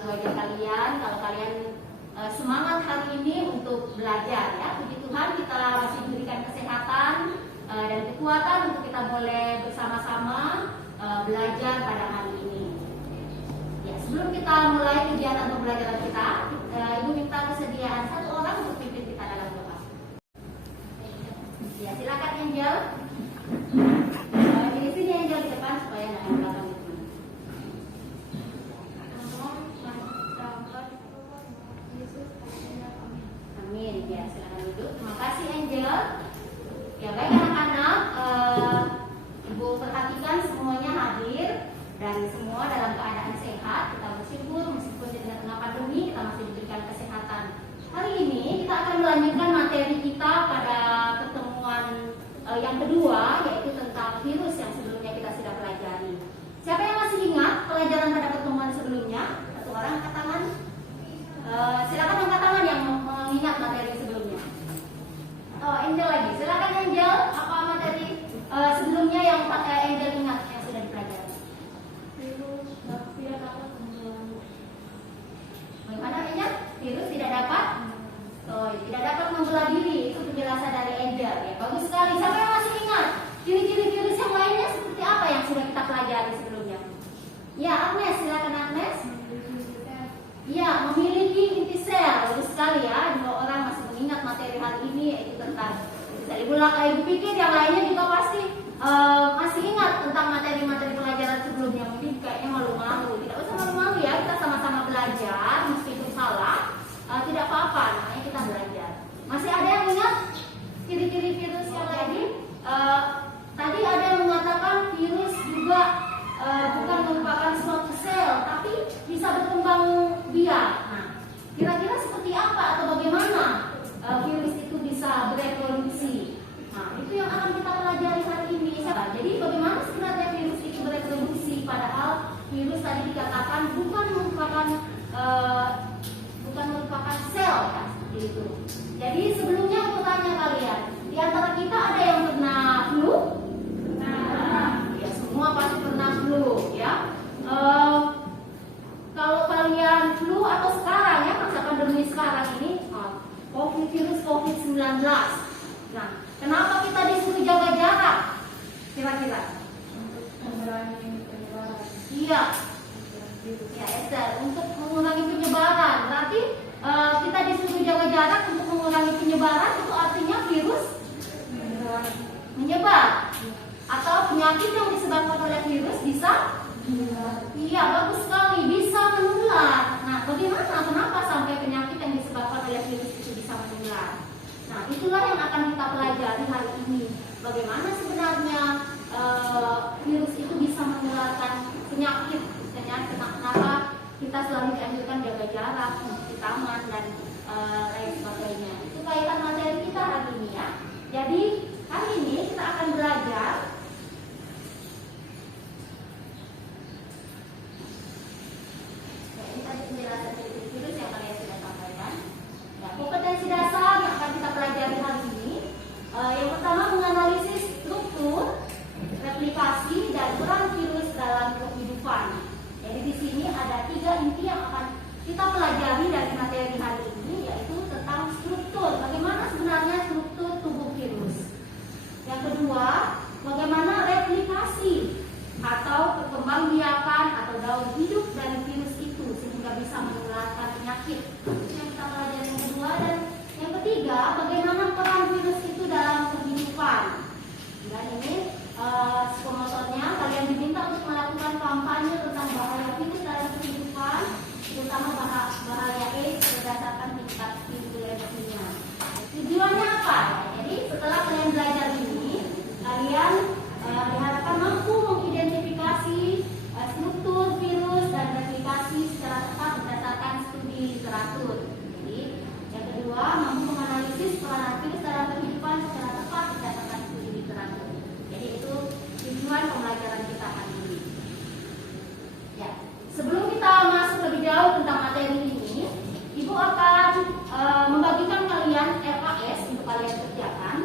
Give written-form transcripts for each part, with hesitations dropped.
keluarga kalian. Kalau kalian semangat hari ini untuk belajar, ya, puji Tuhan kita masih diberikan kesehatan dan kekuatan untuk kita boleh bersama-sama belajar pada hari ini. Ya, sebelum kita mulai kegiatan pembelajaran kita, Ibu minta kesediaan satu orang untuk pimpin kita dalam doa. Ya, silakan Angel. Di sini Angel di depan supaya tidak di belakang. Amin. Ya, silakan duduk. Terima kasih Angel. Ya, baik anak-anak, Ibu perhatikan semuanya hadir dan semua dalam keadaan sehat. Kita bersyukur meskipun di tengah-tengah pandemi kita masih diberikan kesehatan. Hari ini kita akan melanjutkan materi kita pada pertemuan yang kedua, yaitu tentang virus yang sebelumnya kita sudah pelajari. Siapa yang masih ingat pelajaran pada pertemuan sebelumnya? Satu orang angkat tangan. Silakan angkat tangan yang mengingat materi sebelumnya. Oh, Angel lagi. Silakan Angel, apa materi sebelumnya yang Angel ingat yang sudah dipelajari? Virus tidak dapat membelah. Bagaimana Angel? Virus tidak dapat? Oh, tidak dapat membelah diri. Itu penjelasan dari Angel. Ya, bagus sekali. Siapa yang masih ingat ciri-ciri virus yang lainnya seperti apa yang sudah kita pelajari sebelumnya? Ya, Agnes. Silakan Agnes. Ya, memiliki inti sel. Bagus sekali ya. Dua orang masih mengingat materi hari ini, yaitu tentang Ibu pikir yang lainnya juga pasti masih ingat tentang materi-materi pelajaran sebelumnya. Mungkin kayaknya malu-malu. Tidak usah malu-malu ya. Kita sama-sama belajar. Meskipun salah, tidak apa-apa. Namanya kita belajar. Masih ada yang ingat ciri-ciri virus yang lagi? Tadi ada yang mengatakan virus juga bukan merupakan suatu sel, tapi bisa berkembang biak. Nah, kira-kira seperti apa atau bagaimana virus itu bisa bereproduksi? Nah, itu yang akan kita pelajari hari ini. Jadi, bagaimana sebenarnya virus itu bereproduksi? Padahal virus tadi dikatakan bukan merupakan sel, ya, seperti itu. Jadi, sebelumnya aku tanya kalian, di antara kita ada yang pernah flu? Ya, semua pasti pernah flu, ya. Kalau kalian flu atau sekarang ya, masa pandemi sekarang ini, virus COVID-19. Nah, kenapa kita disuruh jaga jarak? Kira-kira? Untuk mengurangi penyebaran. Iya. Ya, Esther, untuk mengurangi penyebaran. Berarti kita disuruh jaga jarak untuk mengurangi penyebaran, itu artinya virus menyebar. Atau penyakit yang disebabkan oleh virus bisa? Iya, bagus sekali, bisa menular. Nah, bagaimana? Kenapa sampai penyakit yang disebabkan oleh virus itu bisa menular? Nah, itulah yang akan kita pelajari hari ini. Bagaimana sebenarnya virus itu bisa menularkan penyakit. Kenapa kita selalu dianjurkan jaga jarak, di taman dan lain sebagainya. Itu kaitan materi kita hari ini ya. Jadi hari ini kita akan belajar penjelasan virus yang kalian sudah sampaikan. Nah, kompetensi dasar yang akan kita pelajari hari ini, yang pertama menganalisis struktur, replikasi dan peran virus dalam kehidupan. Jadi di sini ada 3 inti yang akan kita pelajari dari materi hari ini, yaitu tentang struktur. Bagaimana sebenarnya struktur tubuh virus. Yang kedua, bagaimana replikasi atau perkembangbiakan atau daur hidup dari virus itu sehingga bisa menularkan penyakit. Itu yang kita pelajari yang kedua. Dan yang ketiga, bagaimana peran virus itu dalam kehidupan. Dan ini sponsor-nya, kalian diminta untuk melakukan kampanye tentang bahaya virus dalam kehidupan, terutama bahaya AIDS berdasarkan tingkat virulensinya. Tujuannya apa? Jadi setelah kalian belajar ini, kalian diharapkan mampu mengidentifikasi struktur virus dan replikasi secara tepat berdasarkan studi literatur. Jadi yang kedua, mampu menganalisis peranan virus dalam kehidupan secara tepat berdasarkan studi literatur. Jadi itu tujuan pembelajaran kita hari ini. Ya, sebelum kita masuk lebih jauh tentang materi ini, Ibu akan membagikan kalian RKS untuk kalian kerjakan.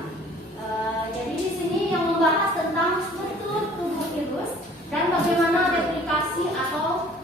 Jadi di sini yang membahas tentang struktur tubuh virus dan bagaimana replikasi atau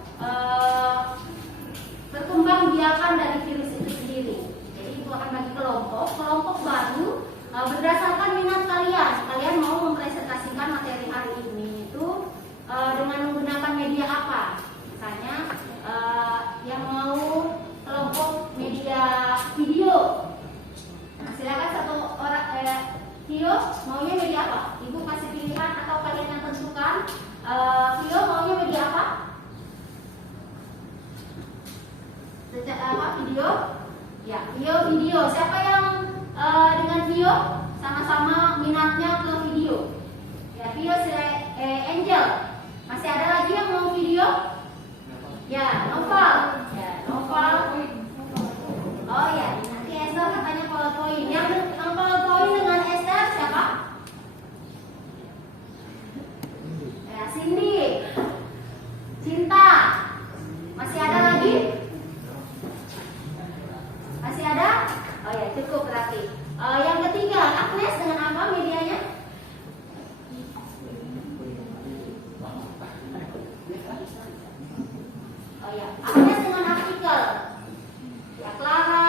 video? Ya, video. Siapa yang dengan video? Sama-sama minatnya ke video. Ya, video Angel. Masih ada lagi yang mau video? Ya, Noval. Ya, Noval. Oh ya, nanti Esther katanya PowerPoint. Yang PowerPoint dengan Esther siapa? Ya, Cindy. Cinta. Masih ada lagi? Masih ada? Oh ya, cukup berarti. Yang ketiga, Agnes dengan apa medianya? Oh ya, Agnes dengan artikel. Ya, Clara,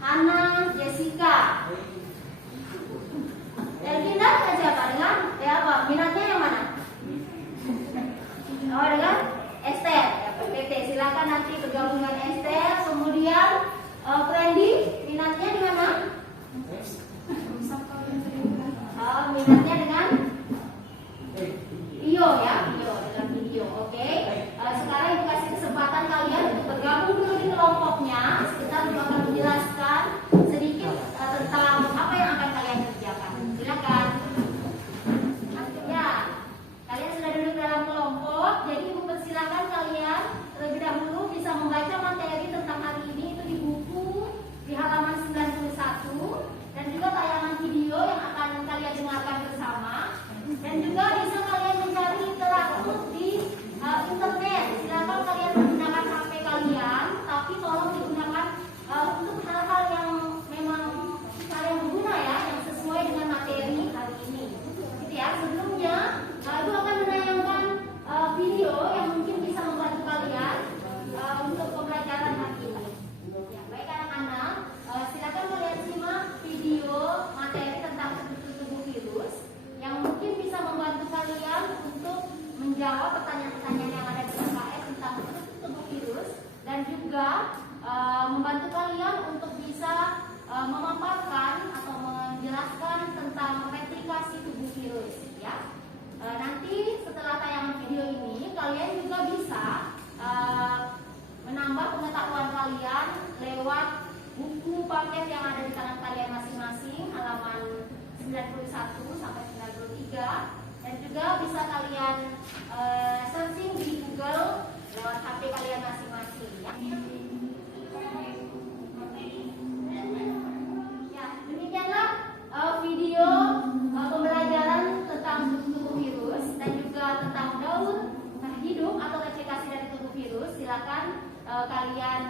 Hana, Jessica. Elvina dengan siapa? Dengan apa? Minatnya yang mana? Oh, dengan Esther. Ya, PPT. Silakan nanti bergabung dengan Esther. Kemudian Brandy, minatnya di mana? Minatnya dengan video ya, dengan video. Oke. Sekarang ibu kasih kesempatan kalian untuk bergabung dulu di kelompoknya. Kita akan menjelaskan sedikit tentang apa yang akan kalian kerjakan. Silakan. Ya, kalian sudah duduk dalam kelompok. Jadi ibu persilakan kalian terlebih dahulu bisa membaca materi tentang hari ini itu di buku di halaman 91 dan juga tayangan video yang akan kalian dengarkan bersama. Dan juga bisa kalian mencari literatur di internet. Silakan kalian menggunakan HP kalian, tapi tolong digunakan untuk hal-hal yang memang kalian berguna ya, yang sesuai dengan materi hari ini. Gitu ya. Sebelumnya, ibu akan menayangkan video yang mungkin bisa membantu kalian untuk pembelajaran hari ini. Ya, baik anak-anak, silakan kalian simak video materi tentang struktur tubuh virus yang mungkin bisa membantu kalian untuk menjawab pertanyaan-pertanyaan yang ada di KKS tentang struktur tubuh virus dan juga membantu kalian untuk bisa memaparkan atau menjelaskan tentang replikasi tubuh virus ya. Nanti setelah tayangan video ini kalian juga bisa menambah pengetahuan kalian lewat buku paket yang ada di tangan kalian masing-masing halaman 91 sampai 93 dan juga bisa kalian searching di Google lewat HP kalian masing-masing ya. Ya, demikianlah video pembelajaran tentang tubuh virus dan juga tentang daur hidup atau replikasi dari tubuh virus. Silakan kalian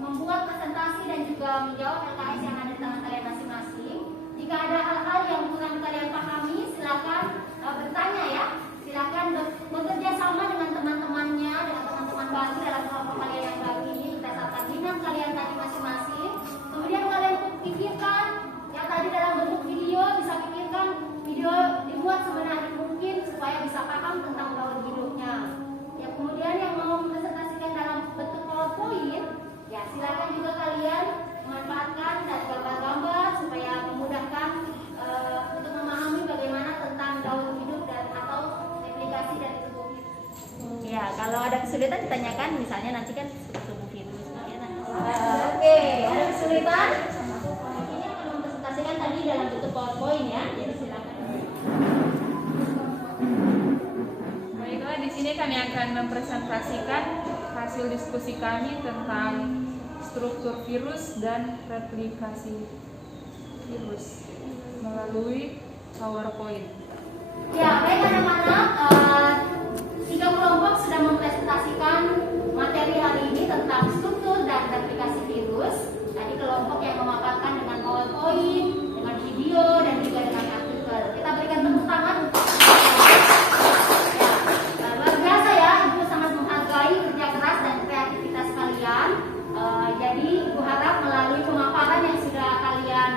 membuat presentasi dan juga menjawab LKS yang ada di tangan kalian masing-masing. Jika ada hal-hal yang kurang kalian pahami, silakan bertanya ya. Silakan bekerja sama dengan teman-temannya, dengan teman-teman baru dalam kelompok kalian yang baru ini berdasarkan minat kalian tadi masing-masing. Kemudian kalian pikirkan yang tadi dalam bentuk video, bisa pikirkan video dibuat semenarik mungkin supaya bisa paham tentang daur hidupnya. Ya, kemudian yang mau mempresentasikan dalam bentuk PowerPoint, ya silakan juga kalian memanfaatkan dan gambar-gambar supaya memudahkan untuk memahami bagaimana tentang daur hidup dan atau replikasi dari tubuh virus. Ya, kalau ada kesulitan ditanyakan, misalnya nanti kan tubuh virus. Oke, ada kesulitan? Ini akan mempresentasikan tadi dalam bentuk PowerPoint ya. Jadi silakan. Baiklah, di sini kami akan mempresentasikan hasil diskusi kami tentang struktur virus dan replikasi virus melalui PowerPoint. Ya, baik anak-anak, 3 kelompok sudah mempresentasikan materi hari ini tentang struktur dan replikasi virus. Tadi kelompok yang memaparkan dengan PowerPoint, dengan video dan juga dengan artikel. Kita berikan tepuk tangan untuk luar biasa ya, Ibu sangat menghargai kerja keras dan kreativitas kalian. Jadi Ibu harap melalui pemaparan yang sudah kalian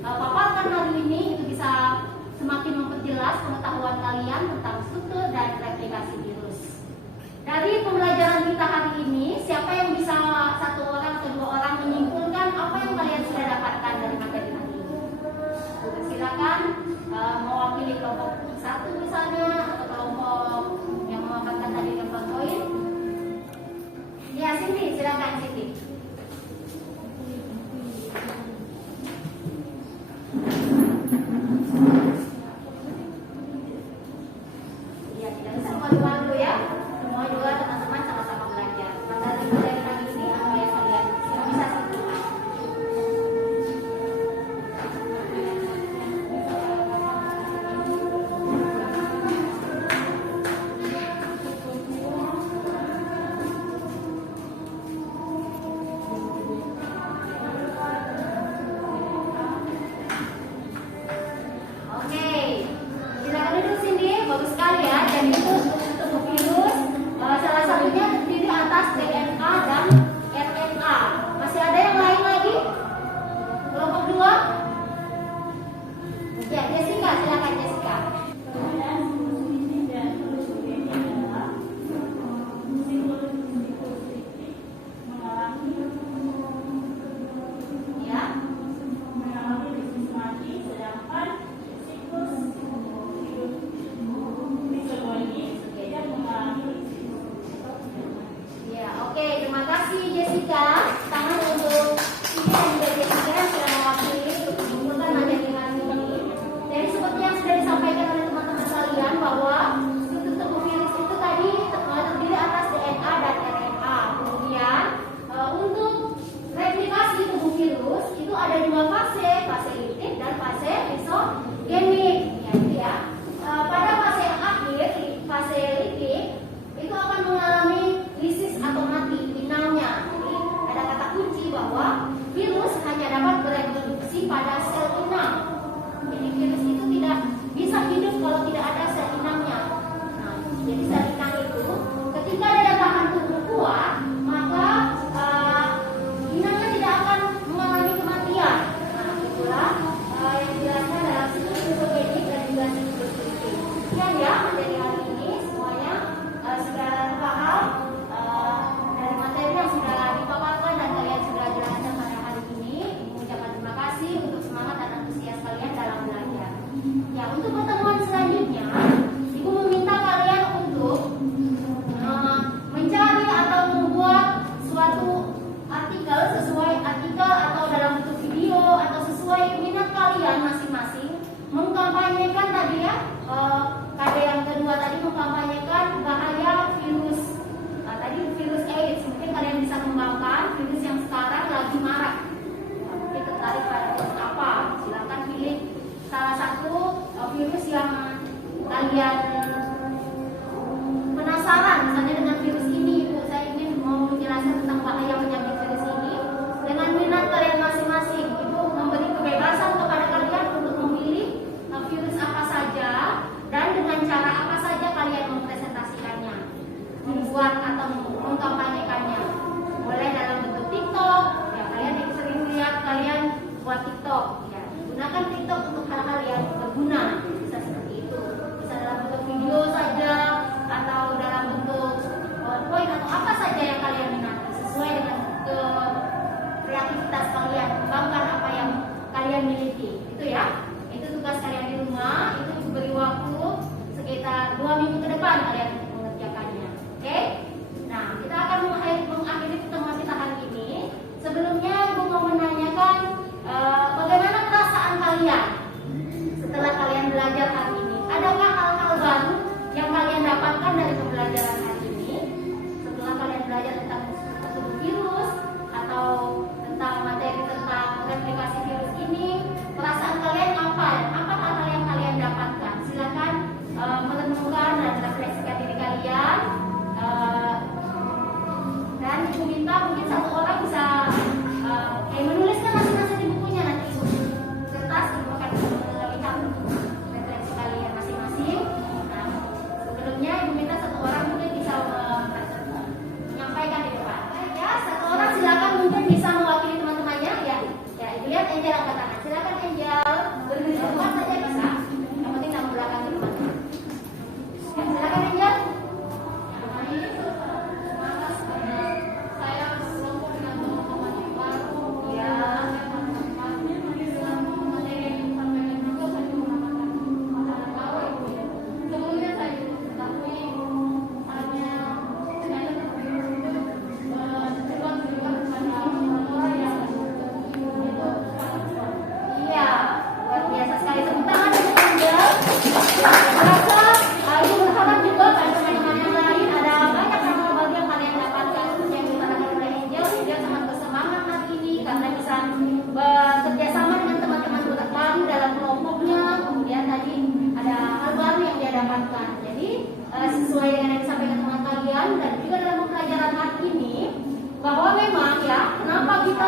paparkan hari ini itu bisa semakin memperjelas pengetahuan kalian tentang struktur dan replikasi virus. Dari pembelajaran kita hari ini, siapa yang bisa 1 orang atau 2 orang menyimpulkan apa yang kalian sudah dapatkan dari materi hari ini? Silakan mewakili kelompok 1 misalnya atau kelompok yang memaparkan tadi dengan PowerPoint. Ya, Cindy, silakan Cindy.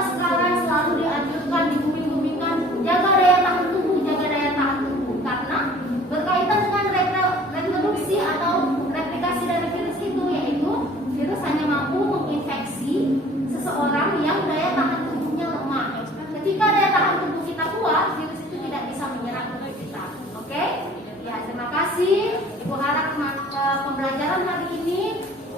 sekarang selalu dianjurkan, dibimbing-bimbingkan, jaga daya tahan tubuh, jaga daya tahan tubuh, karena berkaitan dengan reproduksi atau replikasi dari virus itu, yaitu virus hanya mampu menginfeksi seseorang yang daya tahan tubuhnya lemah. Ketika daya tahan tubuh kita kuat, virus itu tidak bisa menyerang tubuh kita. Oke? Ya, terima kasih. Ibu harap pembelajaran hari ini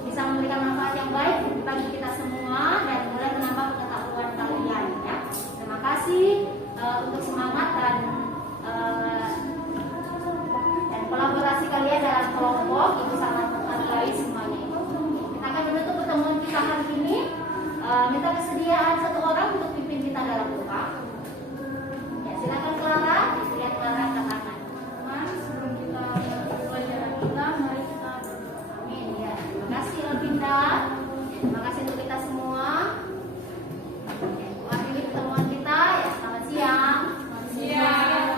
bisa memberikan manfaat yang baik bagi kita semua dan mulai menambah pengetahuan kalian. Ya, terima kasih untuk semangat dan kolaborasi kalian dalam kelompok itu sangat menghargai semuanya. Kita akan menutup pertemuan kita hari ini. Minta kesediaan satu orang untuk pimpin kita dalam doa. Ya, silakan Clara. Lihat Clara katakan. Sebelum kita pelajaran kita, mari kita berdoa. Amin. Ya, terima kasih Albinda. Terima kasih untuk kita semua. Akhiri pertemuan kita. Ya, selamat siang.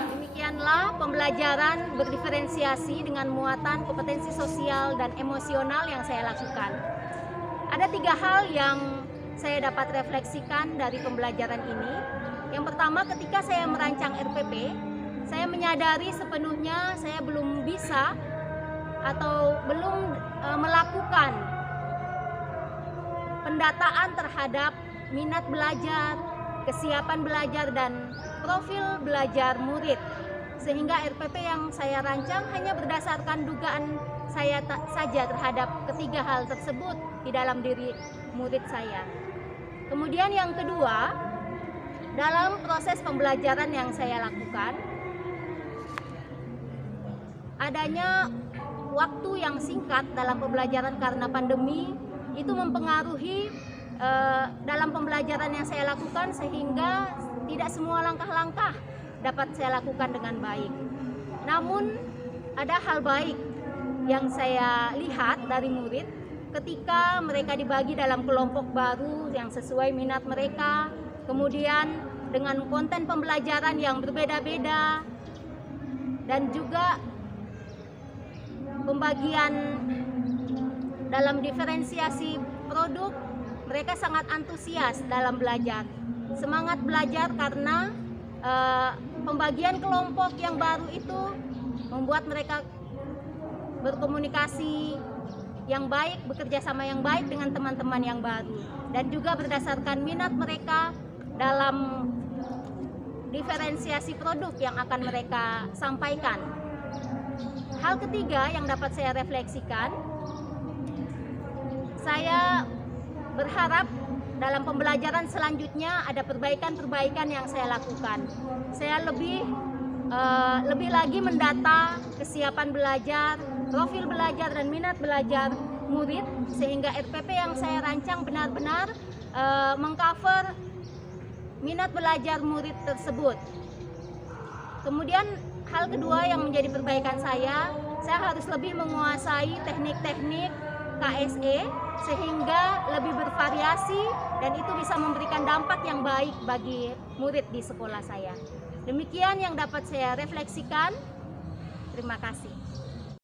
Demikianlah pembelajaran berdiferensiasi dengan muatan kompetensi sosial dan emosional yang saya lakukan. Ada 3 hal yang saya dapat refleksikan dari pembelajaran ini. Yang pertama, ketika saya merancang RPP, saya menyadari sepenuhnya saya belum bisa atau belum melakukan pendataan terhadap minat belajar, kesiapan belajar, dan profil belajar murid. Sehingga RPP yang saya rancang hanya berdasarkan dugaan saya saja terhadap ketiga hal tersebut di dalam diri murid saya. Kemudian yang kedua, dalam proses pembelajaran yang saya lakukan, adanya waktu yang singkat dalam pembelajaran karena pandemi itu mempengaruhi dalam pembelajaran yang saya lakukan, sehingga tidak semua langkah-langkah dapat saya lakukan dengan baik. Namun ada hal baik yang saya lihat dari murid ketika mereka dibagi dalam kelompok baru yang sesuai minat mereka, kemudian dengan konten pembelajaran yang berbeda-beda, dan juga pembagian dalam diferensiasi produk. Mereka sangat antusias dalam belajar, semangat belajar karena pembagian kelompok yang baru itu membuat mereka berkomunikasi yang baik, bekerja sama yang baik dengan teman-teman yang baru, dan juga berdasarkan minat mereka dalam diferensiasi produk yang akan mereka sampaikan. Hal ketiga yang dapat saya refleksikan, saya berharap dalam pembelajaran selanjutnya ada perbaikan-perbaikan yang saya lakukan. Saya lebih lagi mendata kesiapan belajar, profil belajar, dan minat belajar murid, sehingga RPP yang saya rancang benar-benar mengcover minat belajar murid tersebut. Kemudian hal kedua yang menjadi perbaikan saya harus lebih menguasai teknik-teknik KSE sehingga lebih bervariasi dan itu bisa memberikan dampak yang baik bagi murid di sekolah saya. Demikian yang dapat saya refleksikan. Terima kasih.